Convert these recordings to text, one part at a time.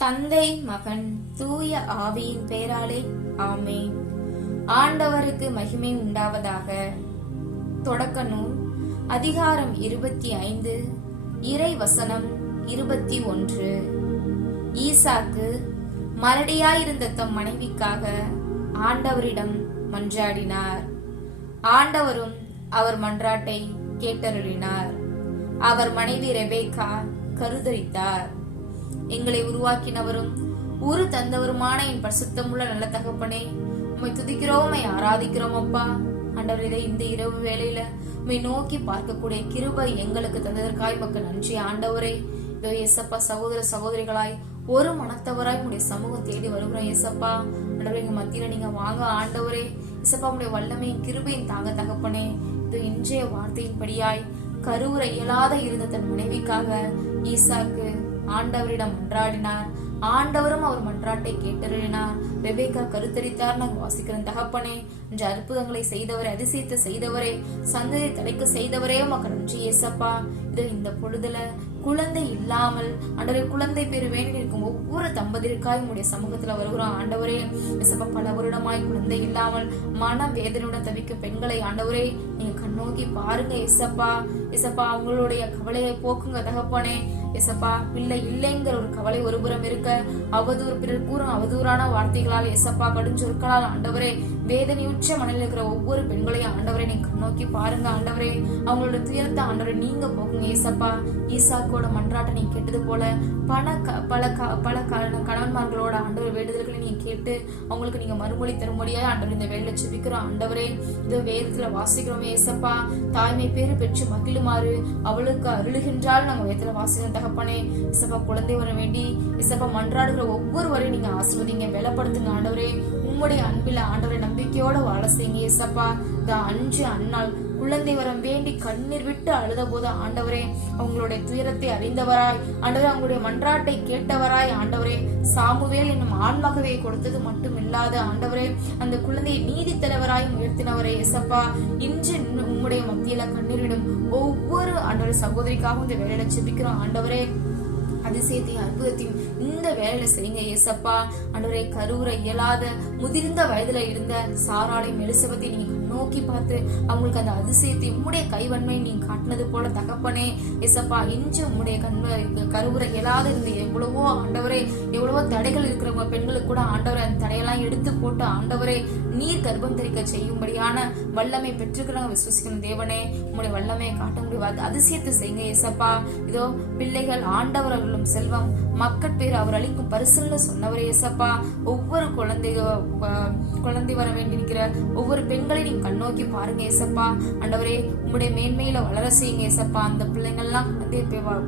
தந்தை, மகன், தூய ஆவியின் பெயராலே ஆமென். ஆண்டவருக்கு மகிமை உண்டாவதாக. தொடக்க நூல் அதிகாரம் 25 இறை வசனம் 21. ஈசாக்கு மலடியாயிருந்த தம் மனைவிக்காக ஆண்டவரிடம் மன்றாடினார். ஆண்டவரும் அவர் மன்றாட்டை கேட்டருளினார். அவர் மனைவி ரெபேக்கா கருதரித்தார். எங்களை உருவாக்கினவரும் உரு தந்தவருமான என் பரிசுத்தமுள்ள நல்ல தகப்பனே, உம்மை துதிக்கிறோம், உம்மை ஆராதிக்கிறோம் அப்பா. ஆண்டவரே, இந்த இரவு வேளையில உம்மை நோக்கி பார்க்கக்கூடிய கிருபை எங்களுக்கு தந்ததற்காய் மக்கள் நன்றி. ஆண்டவரே, இதோ ஏசப்பா, சகோதர சகோதரிகளாய் ஒரு மனத்தவராய் உடைய சமூகம் தேடி வருகிறோம் ஏசப்பா. ஆண்டவரே, எங்க மத்தியில நீங்க வாங்க ஆண்டவரே. ஏசப்பா, உடைய வல்லமையும் கிருபையும் தாங்க தகப்பனே. இதோ இன்றைய வார்த்தையின்படியாய் கருவுற இயலாத இருந்த தன் மனைவிக்காக ஈசாக்கு ஆண்டவரிடம் மன்றாடினார். ஆண்டவரும் அவர் மன்றாட்டை கேட்டருளினார். ரெபேக்கா கருத்தரித்தார். நாங்கள் வாசிக்கிறோம் தகப்பனே. இன்று அற்புதங்களை செய்தவரே, அதிசயத்தை செய்தவரே, சந்ததி தலைக்க செய்தவரே உமக்கு நன்றி ஏசப்பா. இது இந்த பொழுதுல குழந்தை இல்லாமல் ஆண்டவரே, குழந்தை பேரு வேண்டி இருக்கும் ஒவ்வொரு தம்பதியருக்காய் உங்களுடைய சமூகத்துல வருகிறோம் ஆண்டவரே. ஏசப்பா, பல வருடமாய் குழந்தை இல்லாமல் மன வேதனையுடன் தவிக்கும் பெண்களை ஆண்டவரே நீங்க கண்ணோக்கி பாருங்க ஏசப்பா. ஏசப்பா, அவங்களுடைய கவலையை போக்குங்க தகப்பனே. ஏசப்பா, பிள்ளை இல்லைங்கிற ஒரு கவலை ஒருபுறம் இருக்க, அவதூறு பிறர் கூறும் அவதூறான வார்த்தைகளால் ஏசப்பா, கடுஞ்சொற்களால் ஆண்டவரே வேதனையுற்ற மனதில் இருக்கிற ஒவ்வொரு பெண்களையும் ஆண்டவரே நீங்க கண்ணோக்கி பாருங்க ஆண்டவரே. அவங்களோட துயரத்தை ஆண்டவரே நீங்க போக்குங்க ஏசப்பா. ஈசாக்கோட மன்றாட்டை நீங்க கேட்டது போல பல கணவன்மார்களோட ஆண்டவர் வேண்டுதல்களை நீங்க கேட்டு அவங்களுக்கு நீங்க மறுமொழி தரும்படியா ஆண்டவர் இந்த வேலையில செபிக்கிறோம் ஆண்டவரே. இதோ வேதத்துல வாசிக்கிறோம் ஏசப்பா, தாய்மை பேரு பெற்று மகிழுமாறு அவளுக்கு அருளுகின்றால் நாங்க வேதத்துல வாசிக்கிறோம் தகப்பனே. இசப்பா, குழந்தை வர வேண்டி இசப்பா மன்றாடுகிற ஒவ்வொருவரையும் நீங்க ஆசிர்வதிங்க, பலப்படுத்துங்க ஆண்டவரே. உம்முடைய அன்பில ஆண்டவரை நம்பிக்கையோட வாழ செய்யுங்க ஏசப்பா. இந்த அஞ்சு அண்ணாள் குழந்தை வரம் வேண்டி கண்ணீர் விட்டு அழுத போது ஆண்டவரே அவங்களுடைய துயரத்தை அறிந்தவராய் ஆண்டவரே, அவங்களுடைய மன்றாட்டை கேட்டவராய் ஆண்டவரே, சாமுவேல் என்னும் ஆண்மகவை கொடுத்தது மட்டும் இல்லாத ஆண்டவரே அந்த குழந்தையை நீதி தலைவராய் உயர்த்தினவரே ஏசப்பா. இன்று உம்முடைய மத்தியில கண்ணீரிடும் ஒவ்வொரு ஆண்டவரை சகோதரிக்காகவும் இந்த வேலையில செபிக்கிறோம் ஆண்டவரே. அதிசயத்தையும் அற்புதத்தையும் இந்த வேலையில செய்யுங்க ஏசப்பா. ஆண்டவரே, கருவுற இயலாத முதிர்ந்த வயதுல இருந்த சாராளையும் எலிசபெத்தை நீங்க நோக்கி பார்த்து அவங்களுக்கு அந்த அதிசயத்தை உம்முடைய கைவன்மையை நீங்க காட்டினது போல தகப்பனே ஏசப்பா. இன்று உம்முடைய கருவுற இயலாத இருந்த எவ்வளவோ ஆண்டவரே, எவ்வளவோ தடைகள் இருக்கிறவங்க பெண்களுக்கு கூட ஆண்டவரை அந்த தடையெல்லாம் எடுத்து போட்டு ஆண்டவரே நீர் கர்ப்பம் தரிக்க செய்யும்படியான வல்லமை பெற்றுக்கிறாங்க விசுவசிக்கணும் தேவனே. உம்முடைய வல்லமையை காட்ட முடியாது அதிசயத்தை செய்யுங்க ஏசப்பா. இதோ பிள்ளைகள் ஆண்டவர் அவர்களும் செல்வம் மக்கள் பேர் அவர் அளிக்கும் பரிசுன்னு சொன்னவரே ஏசப்பா. ஒவ்வொரு குழந்தை வர வேண்டி இருக்கிற ஒவ்வொரு பெண்களையும் நீங்க கண்ணோக்கி பாருங்க ஏசப்பா. ஆண்டவரே, உம்முடைய மேன்மையில வளர செய்யுங்க ஏசப்பா. அந்த பிள்ளைங்கள்லாம்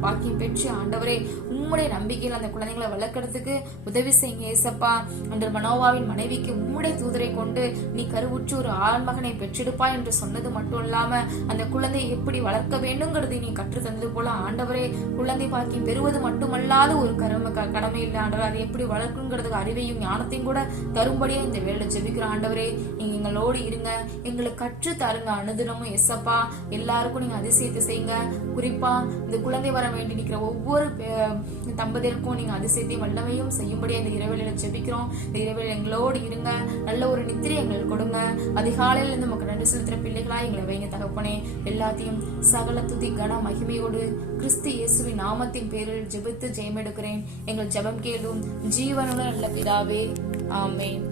பாக்கியம் பெற்று ஆண்டவரே உம்முடைய நம்பிக்கையில் அந்த குழந்தைங்களை வளர்க்கறதுக்கு உதவி செய்யுங்க ஏசப்பா. அந்த மனோவாவின் மனைவிக்கு உம்முடைய தூதரை கொண்டு நீ கருவுற்று ஒரு ஆண்மகனை பெற்றெடுப்பாய் என்று சொன்னது மட்டும் இல்லாம அந்த குழந்தையை எப்படி வளர்க்க வேண்டும்ங்கிறது நீ கற்று தந்தது போல ஆண்டவரே, குழந்தை பாக்கியம் பெறுவது மட்டுமல்லாத ஒரு கடமை இல்லை ஆண்டவர், அதை எப்படி வளர்க்குங்கிறதுக்கு அறிவையும் ஞானத்தையும் கூட தரும்படியா இந்த வேலை ஜெபிக்கிறோம் ஆண்டவரே. நீங்க எங்களோடு இருங்க, எங்களுக்கு கற்று தருங்க அனுதினமும் எஸ்ஸப்பா. எல்லாருக்கும் நீங்க அதிசயத்தை செய்யுங்க. குறிப்பா இந்த குழந்தை வர வேண்டி நிற்கிற ஒவ்வொரு தம்பதியருக்கும் நீங்க அதிசயத்தையும் வல்லமையும் செய்யும்படியா இந்த இரவேளையில ஜெபிக்கிறோம். இந்த இரவேளையில எங்களோடு இருங்க, நல்ல ஒரு நித்திரை எங்களுக்கு கொடுங்க. அதிகாலையில இருந்து நமக்கு நன்றி செலுத்துற பிள்ளைகளா எங்களை வைங்க தகப்பனே. எல்லாத்தையும் சகல துதி கன மகிமையோடு கிறிஸ்து இயேசுவின் நாமத்தின் பேரில் ஜெபித்து ஜெயமெடுக்கிறேன். எங்கள் ஜெபம் கேளும் ஜீவனுள்ள நல்ல பிதாவே, ஆமென்.